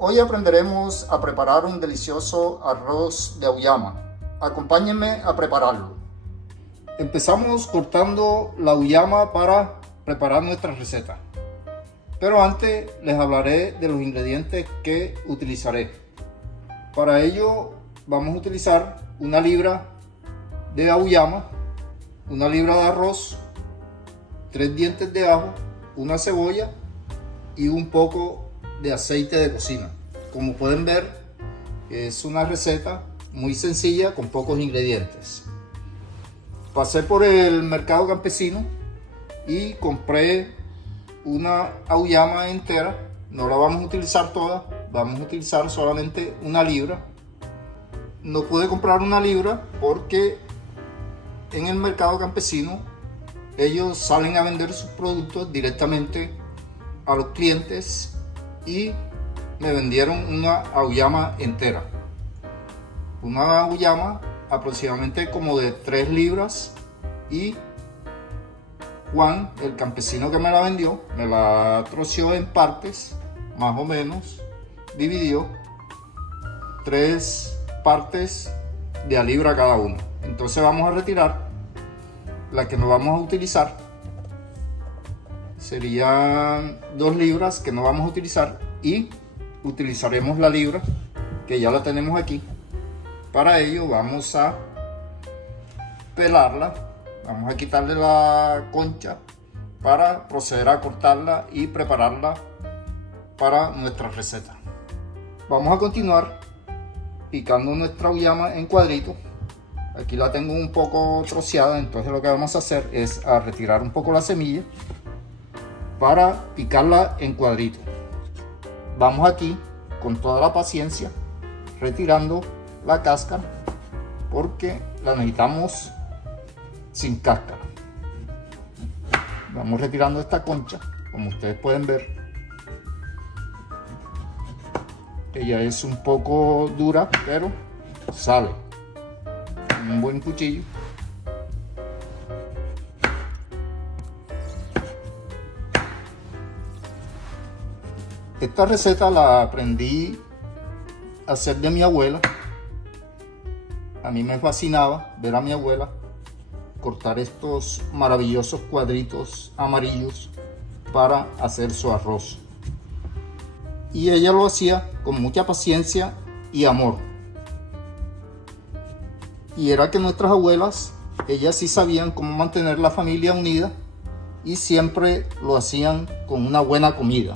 Hoy aprenderemos a preparar un delicioso arroz de auyama. Acompáñenme a prepararlo. Empezamos cortando la auyama para preparar nuestra receta. Pero antes les hablaré de los ingredientes que utilizaré. Para ello vamos a utilizar una libra de auyama, una libra de arroz, 3 dientes de ajo, una cebolla y un poco de aceite de cocina. Como pueden ver, es una receta muy sencilla con pocos ingredientes. Pasé por el mercado campesino y compré una auyama entera. No la vamos a utilizar toda, vamos a utilizar solamente una libra. No pude comprar una libra porque en el mercado campesino ellos salen a vender sus productos directamente a los clientes y me vendieron una auyama entera. Una auyama aproximadamente como de 3 libras y Juan, el campesino que me la vendió, me la troceó en partes, más o menos, dividió 3 partes de a libra cada una. Entonces vamos a retirar la que no vamos a utilizar. Serían 2 libras que no vamos a utilizar y utilizaremos la libra que ya la tenemos aquí. Para ello vamos a pelarla, vamos a quitarle la concha para proceder a cortarla y prepararla para nuestra receta. Vamos a continuar picando nuestra auyama en cuadritos. Aquí la tengo un poco troceada, entonces lo que vamos a hacer es a retirar un poco la semilla para picarla en cuadritos. Vamos aquí con toda la paciencia retirando la cáscara porque la necesitamos sin cáscara. Vamos retirando esta concha, como ustedes pueden ver. Ella es un poco dura, pero sale con un buen cuchillo. Esta receta la aprendí a hacer de mi abuela. A mí me fascinaba ver a mi abuela cortar estos maravillosos cuadritos amarillos para hacer su arroz. Y ella lo hacía con mucha paciencia y amor. Y era que nuestras abuelas, ellas sí sabían cómo mantener la familia unida y siempre lo hacían con una buena comida.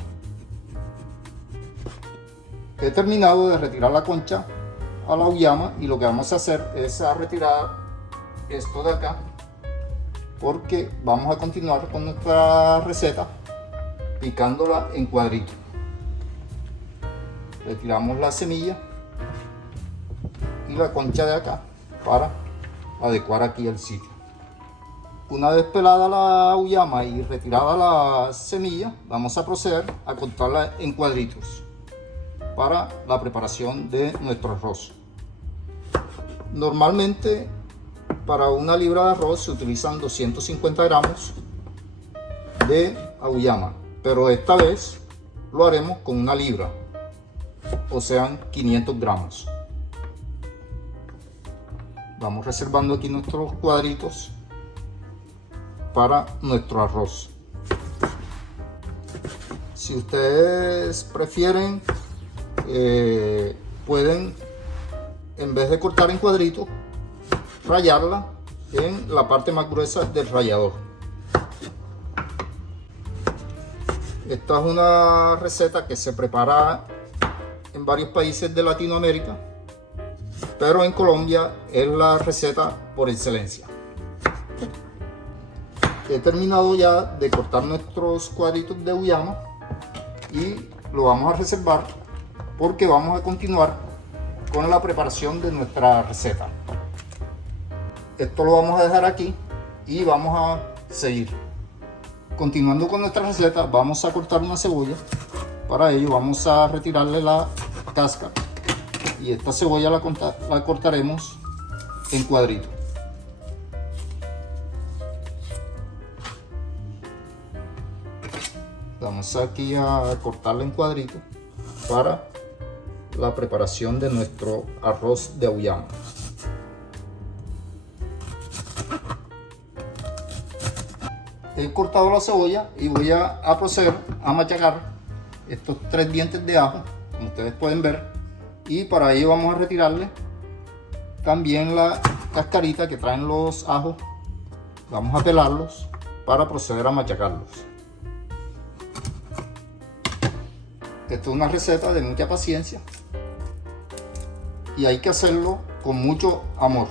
He terminado de retirar la concha a la auyama y lo que vamos a hacer es a retirar esto de acá porque vamos a continuar con nuestra receta picándola en cuadritos. Retiramos la semilla y la concha de acá para adecuar aquí el sitio. Una vez pelada la auyama y retirada la semilla, vamos a proceder a cortarla en cuadritos para la preparación de nuestro arroz. Normalmente para una libra de arroz se utilizan 250 gramos de auyama, pero esta vez lo haremos con una libra, o sean 500 gramos. Vamos reservando aquí nuestros cuadritos para nuestro arroz. Si ustedes prefieren, pueden, en vez de cortar en cuadritos, rallarla en la parte más gruesa del rallador. Esta es una receta que se prepara en varios países de Latinoamérica, pero en Colombia es la receta por excelencia. He terminado ya de cortar nuestros cuadritos de auyama y lo vamos a reservar porque vamos a continuar con la preparación de nuestra receta. Esto lo vamos a dejar aquí y vamos a seguir. Continuando con nuestra receta, vamos a cortar una cebolla. Para ello vamos a retirarle la cáscara y esta cebolla la cortaremos en cuadritos. Vamos aquí a cortarla en cuadritos para la preparación de nuestro arroz de auyama. He cortado la cebolla y voy a proceder a machacar estos 3 dientes de ajo, como ustedes pueden ver, y para ello vamos a retirarle también la cascarita que traen los ajos. Vamos a pelarlos para proceder a machacarlos. Esto es una receta de mucha paciencia y hay que hacerlo con mucho amor.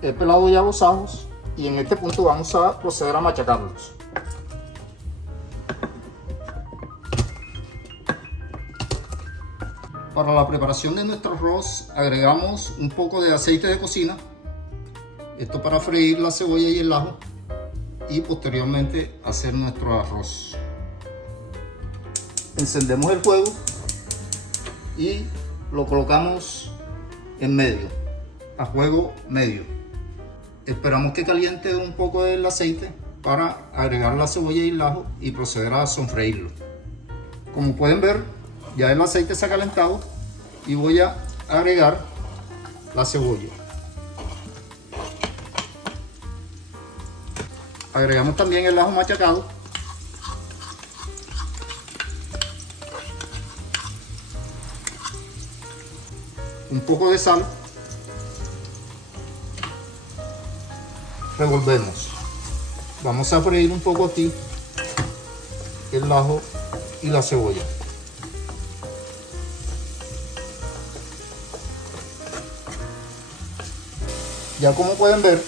He pelado ya los ajos y en este punto vamos a proceder a machacarlos. Para la preparación de nuestro arroz agregamos un poco de aceite de cocina, esto para freír la cebolla y el ajo y posteriormente hacer nuestro arroz. Encendemos el fuego y lo colocamos en medio, a fuego medio. Esperamos que caliente un poco el aceite para agregar la cebolla y el ajo y proceder a sofreírlo. Como pueden ver, ya el aceite se ha calentado y voy a agregar la cebolla. Agregamos también el ajo machacado. Un poco de sal. Revolvemos. Vamos a freír un poco aquí el ajo y la cebolla. Ya como pueden ver,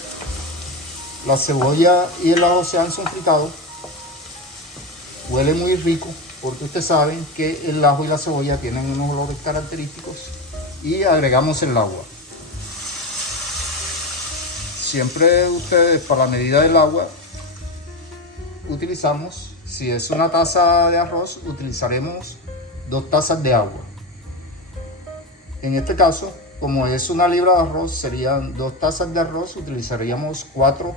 la cebolla y el ajo se han sofritado. Huele muy rico porque ustedes saben que el ajo y la cebolla tienen unos olores característicos. Y agregamos el agua. Siempre ustedes, para la medida del agua, utilizamos, si es una taza de arroz, utilizaremos 2 tazas de agua. En este caso, como es 1 libra de arroz, serían 2 tazas de arroz, utilizaríamos 4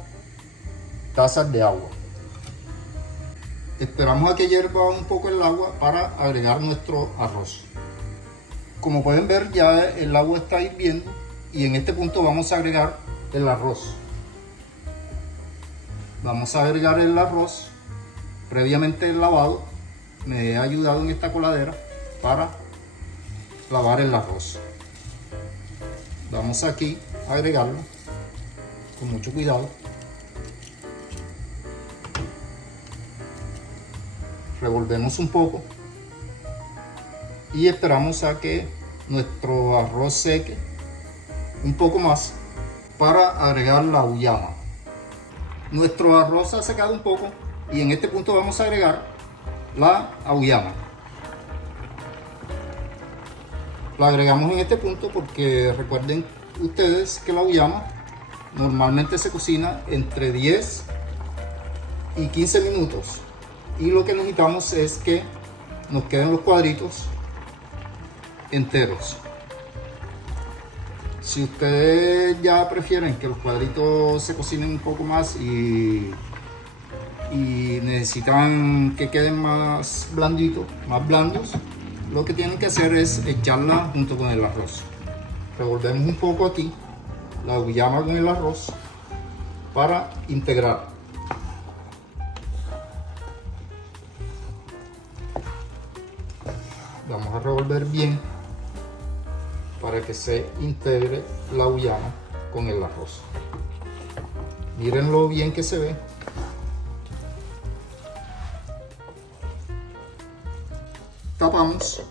tazas de agua. Esperamos a que hierva un poco el agua para agregar nuestro arroz. Como pueden ver, ya el agua está hirviendo y en este punto vamos a agregar el arroz. Vamos a agregar el arroz previamente lavado. Me he ayudado en esta coladera para lavar el arroz. Vamos aquí a agregarlo con mucho cuidado. Revolvemos un poco y esperamos a que nuestro arroz seque un poco más para agregar la auyama. Nuestro arroz ha secado un poco y en este punto vamos a agregar la auyama. La agregamos en este punto porque recuerden ustedes que la auyama normalmente se cocina entre 10 y 15 minutos y lo que necesitamos es que nos queden los cuadritos enteros. Si ustedes ya prefieren que los cuadritos se cocinen un poco más y necesitan que queden más blanditos, más blandos, lo que tienen que hacer es echarla junto con el arroz. Revolvemos un poco aquí la auyama con el arroz para integrar. Vamos a revolver bien para que se integre la auyama con el arroz. Miren lo bien que se ve. Tapamos,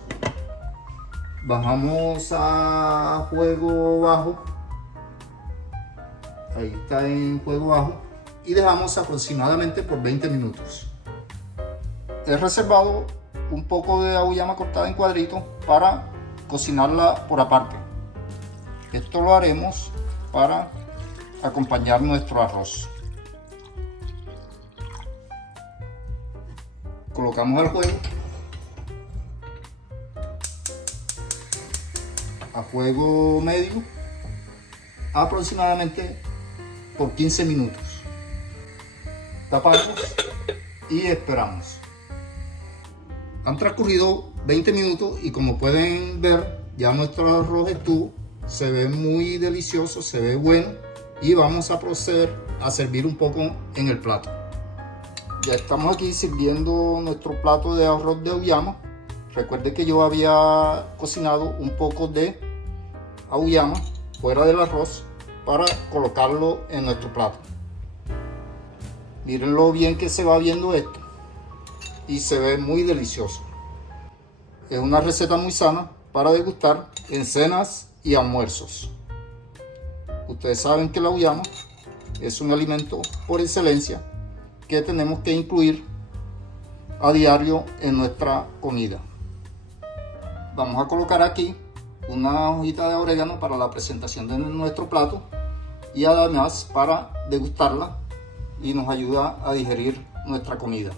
bajamos a fuego bajo, ahí está en fuego bajo, y dejamos aproximadamente por 20 minutos. He reservado un poco de auyama cortada en cuadritos para cocinarla por aparte. Esto lo haremos para acompañar nuestro arroz. Colocamos el fuego a fuego medio aproximadamente por 15 minutos. Tapamos y esperamos. Han transcurrido 20 minutos y como pueden ver, ya nuestro arroz estuvo, se ve muy delicioso, se ve bueno, y vamos a proceder a servir un poco en el plato. Ya estamos aquí sirviendo nuestro plato de arroz de auyama. Recuerde que yo había cocinado un poco de auyama fuera del arroz para colocarlo en nuestro plato. Miren lo bien que se va viendo esto y se ve muy delicioso. Es una receta muy sana para degustar en cenas y almuerzos. Ustedes saben que la auyama es un alimento por excelencia que tenemos que incluir a diario en nuestra comida. Vamos a colocar aquí una hojita de orégano para la presentación de nuestro plato y además para degustarla y nos ayuda a digerir nuestra comida.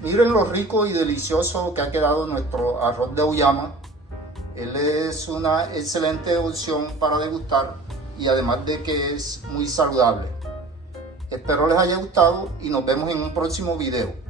Miren lo rico y delicioso que ha quedado nuestro arroz de auyama. Él es una excelente opción para degustar y además de que es muy saludable. Espero les haya gustado y nos vemos en un próximo video.